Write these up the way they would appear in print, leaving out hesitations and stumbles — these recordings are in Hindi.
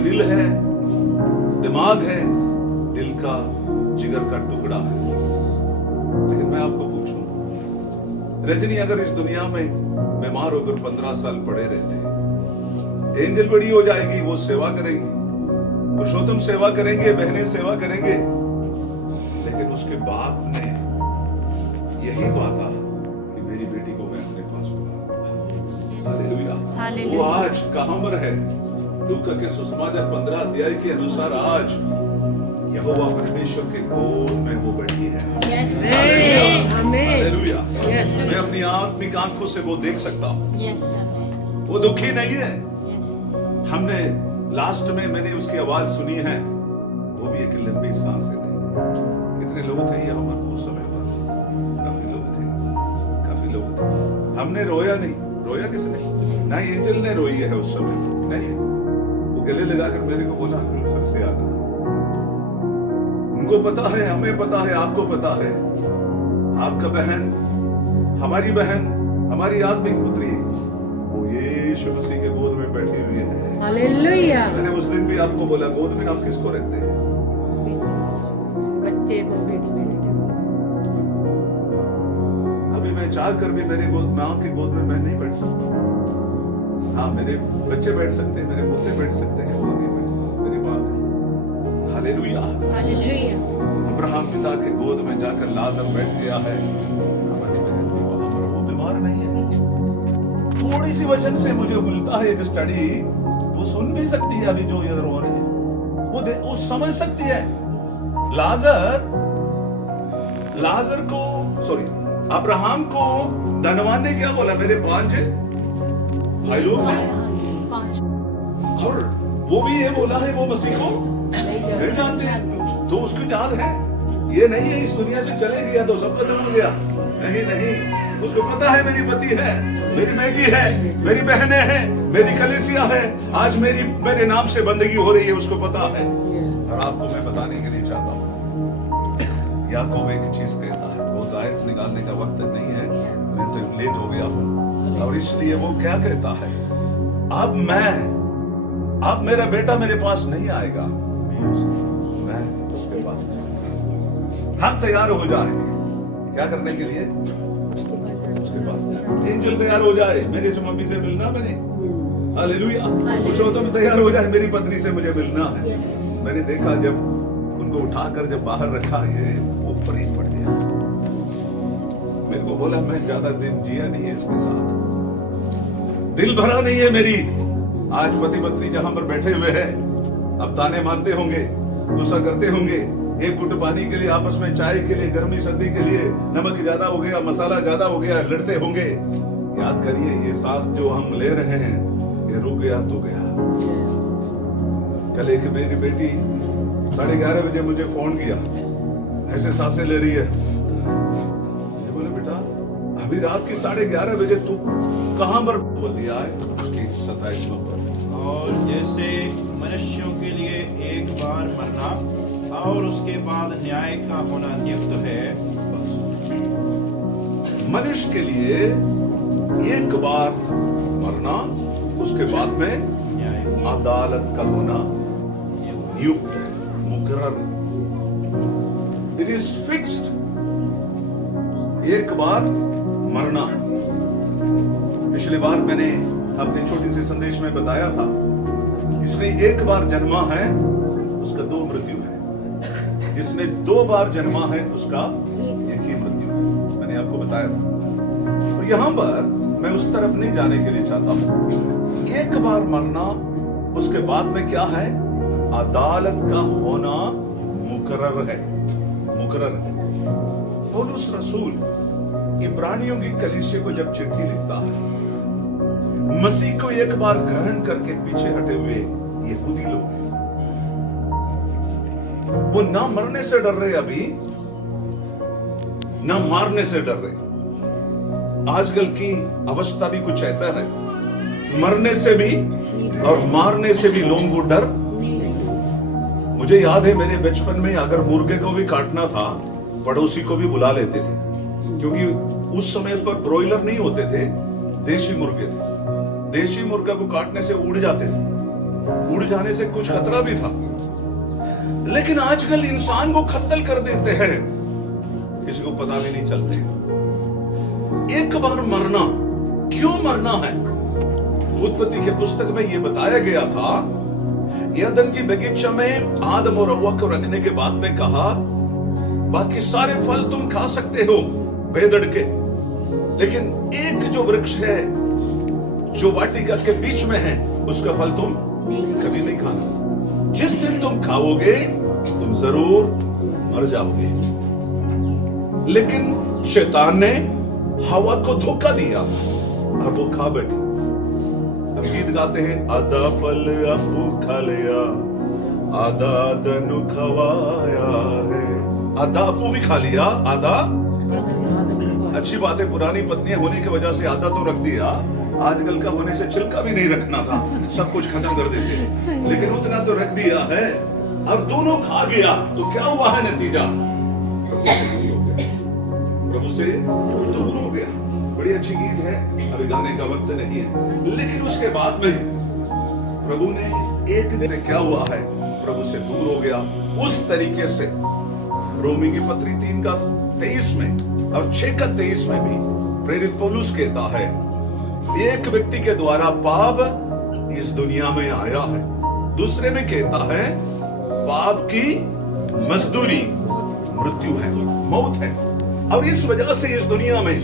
दिल है, दिमाग है, दिल का जिगर का टुकड़ा है। लेकिन मैं आपको पूछूं, रजनी अगर इस दुनिया में बीमार होकर 15 साल पड़े रहते, एंजल बड़ी हो जाएगी, वो सेवा करेगी, पुरुषोत्तम सेवा करेंगे, बहनें सेवा करेंगे, लेकिन उसके बाप ने यही बात कि मेरी बेटी को मैं अपने पास बुला। हालेलुया। वो आज कहां पर है? लूका के सुसमाचार 15 अध्याय के अनुसार आज यहोवा परमेश्वर के गोद में वो बैठी है। हालेलुया। मैं अपनी आत्मिक आंखों से वो देख सकता हूँ। वो दुखी नहीं है। हमने लास्ट में मैंने उसकी आवाज सुनी है, वो भी एक लंबी सांसें थी। कितने लोग थे यहाँ पर उस समय पर? काफी लोग थे। हमने रोया नहीं। रोया किसने? ना एंजल ने रोई है उस समय, नहीं। वो गले लगाकर मेरे को बोला फिर से आना। उनको पता है, हमें पता है, आपको पता है, आपका बहन, हमारी बहन, हमारी आत्मिक पुत्री वो यीशु मसीह के गोद में बैठी हुई है। हालेलुया। मैंने उस दिन भी आपको बोला, गोद में आप किसको रखते हैं? बच्चे को, बेटी बेटे अभी मैं चाह कर भी मेरे माँ की गोद में मैं नहीं बैठ सकता। हाँ, मेरे बच्चे बैठ सकते हैं, मेरे पोते बैठ सकते हैं, वो नहीं बैठ, मेरी माँ नहीं। हालेलुया। हालेलुया। अब्राहम पिता के गोद में जाकर लाजर बैठ गया है। हमारी बहन भी वहां पर, वो बीमार नहीं है। थोड़ी सी वचन से मुझे मिलता है एक स्टडी, वो सुन भी सकती है अभी जो इधर हो रही है, वो समझ सकती है। लाजर को, सॉरी, अब्राहम को धनवान ने क्या बोला? मेरे 5 भाई लोग हैं, और वो भी ये बोला है वो मसीह को नहीं जानते हैं। तो उसको याद है, ये नहीं है इस दुनिया से चले गया तो सब खत्म हो गया। नहीं, उसको पता है मेरी पति है, मेरी बेटी है, मेरी बहनें हैं, मेरी कलीसिया है, आज मेरे नाम से बंदगी हो रही है, उसको पता है। और आपको मैं बताने के लिए चाहता हूँ, याकूब एक चीज कहता है, वो आयत निकालने का वक्त नहीं है, मैं तो लेट हो गया हूँ, और इसलिए वो क्या कहता है? अब मेरा बेटा मेरे पास नहीं आएगा, मैं उसके पास। हम तैयार हो जाए, क्या करने के लिए? उसके पास। एंजल तैयार हो जाए, मेरे से मम्मी से मिलना मैंने। हालेलुया। पुरुषोत्तम तैयार हो जाए, मेरी पत्नी से मुझे मिलना है। मैंने देखा जब उनको उठाकर जब बाहर रखा, ये ऊपर ही पड़ गया। मेरे को बोला मैं ज्यादा दिन जिया नहीं है इसके साथ, दिल भरा नहीं है मेरी। आज पति पत्नी जहां पर बैठे हुए हैं, अब ताने मारते होंगे, गुस्सा करते होंगे, एक घुट पानी के लिए, आपस में चाय के लिए, गर्मी सर्दी के लिए, नमक ज्यादा हो गया, मसाला ज्यादा हो गया, लड़ते होंगे। याद करिए, ये सांस जो हम ले रहे हैं, ये रुक गया तो गया। कल एक मेरी बेटी 11:30 बजे मुझे फोन किया, ऐसे सांसें ले रही है। बोले बेटा अभी रात की 11:30 बजे तू कहां पर दिया है? उसकी 27 नंबर। और जैसे मनुष्यों के लिए एक बार मरना और उसके बाद न्याय का होना नियुक्त है, मनुष्य के लिए एक बार मरना, उसके बाद में न्याय अदालत का होना नियुक्त है, मुकर्रर। It is fixed. एक बार मरना। पिछली बार मैंने अपनी छोटी सी संदेश में बताया था, जिसने एक बार जन्मा है उसका 2 मृत्यु है, जिसने 2 बार जन्मा है उसका 1 ही मृत्यु है। मैंने आपको बताया था। तो यहां पर मैं उस तरफ नहीं जाने के लिए चाहता हूं। एक बार मरना, उसके बाद में क्या है? अदालत का होना मुकर्रर है, मुकर्रर है। पौलुस रसूल इब्रानियों की कलीसिया को जब चिट्ठी लिखता है, मसीह को एक बार ग्रहण करके पीछे हटे हुए यहूदी लोग, वो ना मरने से डर रहे अभी, ना मारने से डर रहे। आजकल की अवस्था भी कुछ ऐसा है, मरने से भी और मारने से भी लोगों को डर। मुझे याद है मेरे बचपन में अगर मुर्गे को भी काटना था, पड़ोसी को भी बुला लेते थे, क्योंकि उस समय पर ब्रॉयलर नहीं होते थे, देशी मुर्गे थे। देशी मुर्गा को काटने से उड़ जाते थे, उड़ जाने से कुछ खतरा भी था। लेकिन आजकल इंसान को कत्ल कर देते हैं, किसी को पता भी नहीं चलते। एक बार मरना, क्यों मरना है? उत्पत्ति के पुस्तक में यह बताया गया था, एदन की बगीचा में आदम और हव्वा को रखने के बाद में कहा, बाकी सारे फल तुम खा सकते हो बेदड़ के, लेकिन एक जो वृक्ष है जो वाटिका के बीच में है, उसका फल तुम कभी नहीं खाना। जिस दिन तुम खाओगे तुम जरूर मर जाओगे। लेकिन शैतान ने हवा को धोखा दिया और वो खा बैठी। अब गीत गाते हैं, आधा फल आपू खा लिया, आधा दनु खवाया है। आधा आपू भी खा लिया, आधा, अच्छी बात है, पुरानी पत्नियां होने की वजह से आधा तो रख दिया, आजकल का होने से छिलका भी नहीं रखना था, सब कुछ खत्म कर देते, लेकिन उतना तो रख दिया है। अब दोनों खा गया तो क्या हुआ है नतीजा? प्रभु से दूर हो गया। बड़ी अच्छी गीत है, अभी गाने का वक्त नहीं है, लेकिन उसके बाद में प्रभु ने एक दिन क्या हुआ है, प्रभु से दूर हो गया। उस तरीके से रोमी की पत्री 3:23 में और 6:23 में भी प्रेरित पौलुस कहता है, एक व्यक्ति के द्वारा पाप इस दुनिया में आया है। दूसरे में कहता है पाप की मजदूरी मृत्यु है, मौत है। और इस वजह से इस दुनिया में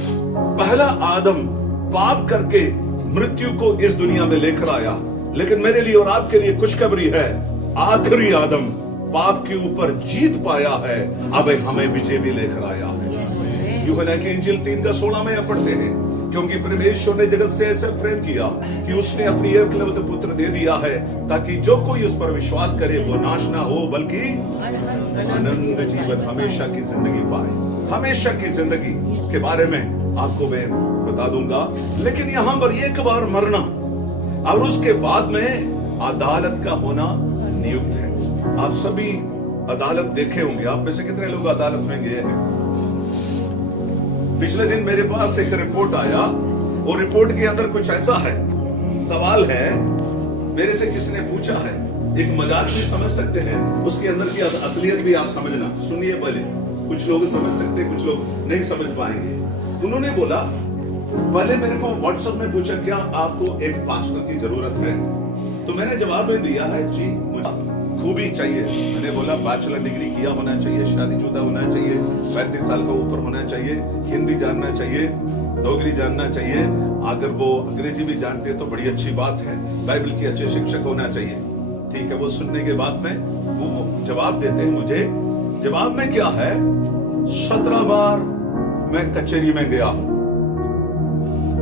पहला आदम पाप करके मृत्यु को इस दुनिया में लेकर आया, लेकिन मेरे लिए और आपके लिए खुशखबरी है, आखिरी आदम पाप के ऊपर जीत पाया है, अब हमें विजय भी लेकर आया है। यूहन्ना की इंजील 3:16 में पढ़ते हैं, क्योंकि परमेश्वर ने जगत से ऐसे प्रेम किया कि उसने अपनी एकलौते पुत्र दे दिया है, ताकि जो कोई उस पर विश्वास करे वो नाश ना हो बल्कि आनंद जीवन, हमेशा की जिंदगी पाए। हमेशा की जिंदगी के बारे में आपको मैं बता दूंगा, लेकिन यहां पर एक बार मरना और उसके बाद में अदालत का होना नियुक्त है। आप सभी अदालत देखे होंगे, आप में से कितने लोग अदालत में गए हैं? पिछले दिन मेरे पास एक रिपोर्ट आया और रिपोर्ट के अंदर कुछ ऐसा है, सवाल है, मेरे से किसी ने पूछा है, एक मजाक भी समझ सकते हैं, उसके अंदर की असलियत भी आप समझना। सुनिए पहले, कुछ लोग समझ सकते, कुछ लोग नहीं समझ पाएंगे। उन्होंने बोला, पहले मेरे को व्हाट्सएप में पूछा, क्या आपको एक पास्टर की जरूरत है? तो मैंने जवाब में दिया है, जी मुझे खूबी चाहिए। मैंने बोला बैचलर डिग्री किया होना चाहिए, शादीशुदा होना चाहिए, 35 साल का ऊपर होना चाहिए, हिंदी जानना चाहिए, डोगरी जानना चाहिए, अगर वो अंग्रेजी भी जानते हैं तो बड़ी अच्छी बात है, बाइबल की अच्छे शिक्षक होना चाहिए। ठीक है, वो सुनने के बाद में वो जवाब देते हैं मुझे, जवाब में क्या है, 17 बार मैं कचहरी में गया हूं,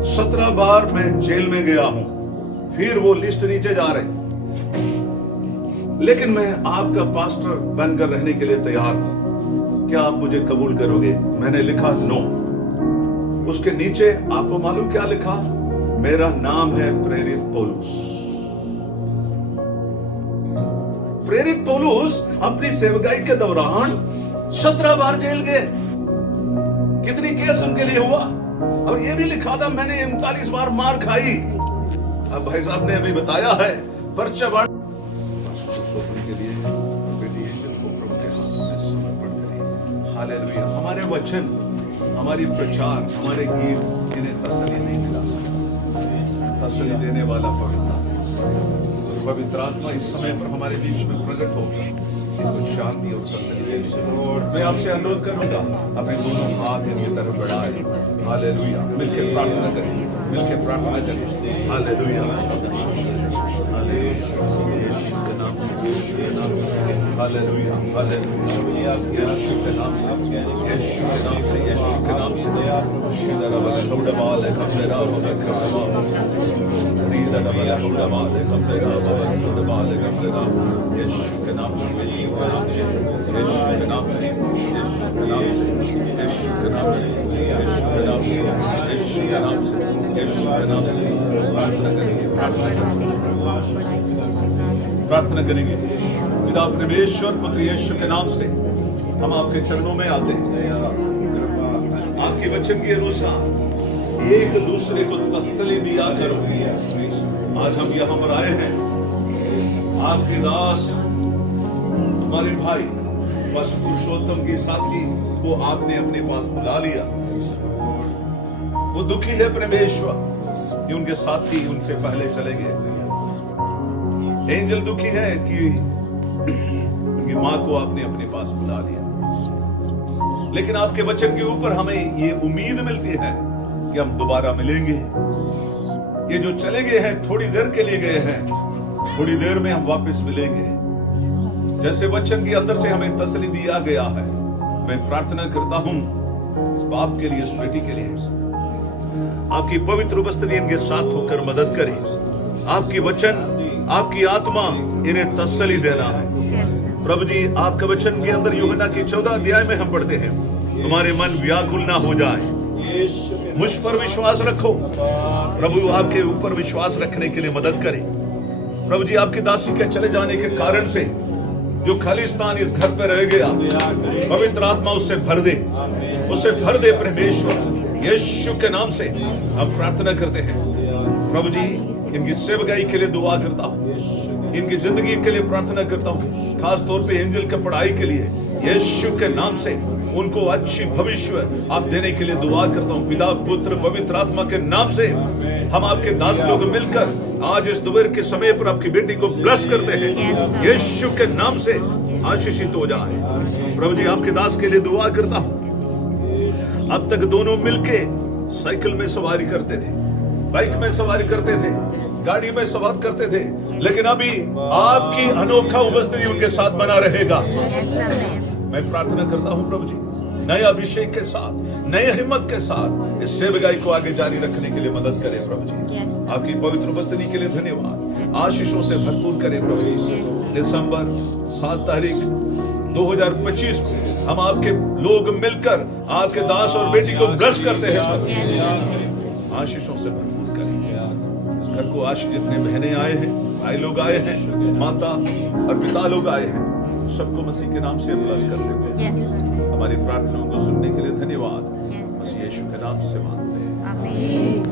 17 बार मैं जेल में गया हूं, फिर वो लिस्ट नीचे जा रहे, लेकिन मैं आपका पास्टर बनकर रहने के लिए तैयार हूं, क्या आप मुझे कबूल करोगे? मैंने लिखा नो। उसके नीचे आपको मालूम क्या लिखा? मेरा नाम है प्रेरित पौलुस। प्रेरित पौलुस अपनी सेवकाई के दौरान 17 बार जेल गए। कितनी केस उनके लिए हुआ? और ये भी लिखा था मैंने 39 बार मार खाई। अब भाई साहब ने अभी बताया है, पर्चा बांट के लिए बेटी एंजल को प्रभु के हाथ में समर्पण करें। हालेलुया। हमारे वचन, हमारी प्रचार, हमारे गीत इन्हें तसल्ली नहीं दिला सकते। तसल्ली देने वाला पवित्र आत्मा इस समय पर हमारे बीच में प्रकट होगा, कुछ शांति और तसल्ली देने। और मैं आपसे अनुरोध करूंगा, अपने दोनों हाथ इनकी तरफ बढ़ाएं। हालेलुया। मिलकर प्रार्थना करें, मिलकर प्रार्थना करें। हालेलुया, यीशु के नाम से, यीशु के नाम से, हालेलुया, हालेलुया, यीशु के नाम से, यीशु के नाम से, यीशु के नाम से। शिदरा वाला लौड़ा वाला कमरा वाला कमरा, रीदा वाला लौड़ा वाला कमरा वाला लौड़ा वाला कमरा। यीशु के नाम से, यीशु के नाम से, यीशु के नाम से, यीशु के नाम से, यीशु के नाम से, यीशु के नाम से, यीशु के नाम से, यीशु के नाम से प्रार्थना करेंगे, प्रार्थना करेंगे। पिता परमेश्वर, पुत्र यीशु के नाम से हम आपके चरणों में आते हैं। आपके वचन के अनुसार एक दूसरे को तसल्ली दिया करो। आज हम यहाँ पर आए हैं, आपके दास हमारे भाई बस पुरुषोत्तम की साथी को आपने अपने पास बुला लिया। वो दुखी है परमेश्वर कि उनके साथी उनसे पहले चले गए। एंजल दुखी है कि उनकी मां को आपने अपने पास बुला लिया। लेकिन आपके वचन के ऊपर हमें ये उम्मीद मिलती है कि हम दोबारा मिलेंगे। ये जो चले गए हैं थोड़ी देर के लिए गए हैं, थोड़ी देर में हम वापस मिलेंगे। जैसे वचन के अंदर से हमें तसल्ली दिया गया है, मैं प्रार्थना करता हूं इस बाप के लिए, इस बेटी के लिए, आपकी पवित्र उपस्थिति इनके साथ होकर मदद करे। आपकी वचन, आपकी आत्मा इन्हें तसल्ली देना है। प्रभु जी, आपके वचन के अंदर यूहन्ना की 14 अध्याय में हम पढ़ते हैं, तुम्हारे मन व्याकुल ना हो जाए, मुझ पर विश्वास रखो। प्रभु आपके ऊपर विश्वास रखने के लिए मदद करे। प्रभु जी, आपकी दासी के चले जाने के कारण से जो खालिस्तान इस घर पे रह गया, पवित्र आत्मा उससे भर दे, उससे भर दे परमेश्वर। यीशु के नाम से हम प्रार्थना करते हैं। प्रभु जी, इनकी सेवकाई के लिए दुआ करता हूँ, इनकी जिंदगी के लिए प्रार्थना करता हूँ, खास तौर पे एंजल के पढ़ाई के लिए यीशु के नाम से उनको अच्छी भविष्य आप देने के लिए दुआ करता हूँ। पिता, पुत्र, पवित्र आत्मा के नाम से हम आपके दास लोग मिलकर आज इस दोपहर के समय पर आपकी बेटी को ब्लेस करते हैं। यीशु के नाम से आशीषित हो जाए। प्रभु जी, आपके दास के लिए दुआ करता हूँ। अब तक दोनों मिलके साइकिल में सवारी करते थे, बाइक में सवारी करते थे, गाड़ी में सवार करते थे, लेकिन अभी आपकी अनोखा उपस्थिति उनके साथ बना रहेगा। मैं प्रार्थना करता हूं प्रभु जी, नए अभिषेक के साथ, नए हिम्मत के साथ इस सेवकाई को आगे जारी रखने के लिए मदद करें प्रभु जी। आपकी पवित्र उपस्थिति के लिए धन्यवाद। आशीषों से भरपूर करें प्रभु जी। दिसंबर 7 तारीख 2025 को हम आपके लोग मिलकर आपके दास और बेटी को ब्लेस करते हैं प्रभु जी। आशीषों से भरपूर करें इस घर को। आशीष जितने बहनें आए हैं, भाई लोग आए हैं, माता और पिता लोग आए हैं, सबको मसीह के नाम से ब्लेस करते हुए हमारी प्रार्थनाओं को सुनने के लिए धन्यवाद। मसीह यीशु के नाम से मांगते हैं, आमीन।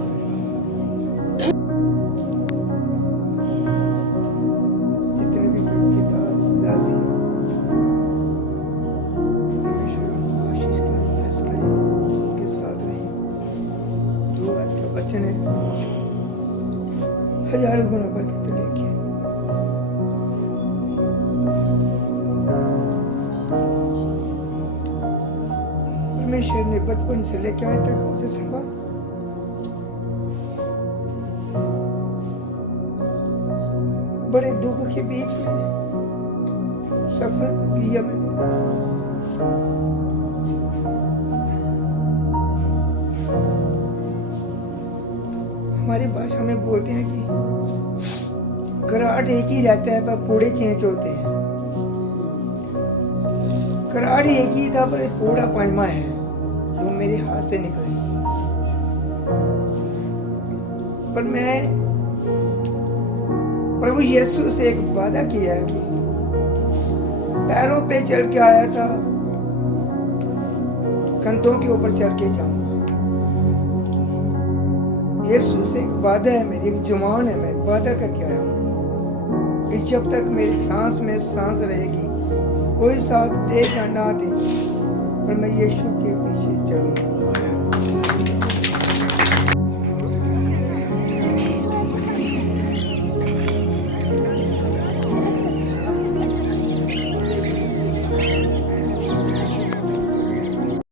जितने भी के दास दासी आशीष के ब्लेस करें, उनके साथ रहे। जो आज का वचन है हजारों गुना बरकत लेके परमेश्वर ने बचपन से लेके आए तक मुझे संभाल। बड़े दुख के बीच में सफर किया मैंने। हमारी भाषा में बोलते हैं कि कराट एक ही रहता है पर पूड़े चेंज होते हैं। कराट एक ही था पर पूड़ा पंजवा है जो मेरे हाथ से निकले। पर मैं प्रभु यीशु से एक वादा किया है कि पैरों पे चल के आया था, कंधों के ऊपर चल के जाऊंगा। यीशु से एक वादा है मेरी, एक जुबान है, मैं वादा करके आया हूँ कि जब तक मेरी सांस में सांस रहेगी, कोई साथ दे या ना दे, पर मैं यीशु के पीछे चलूंगा।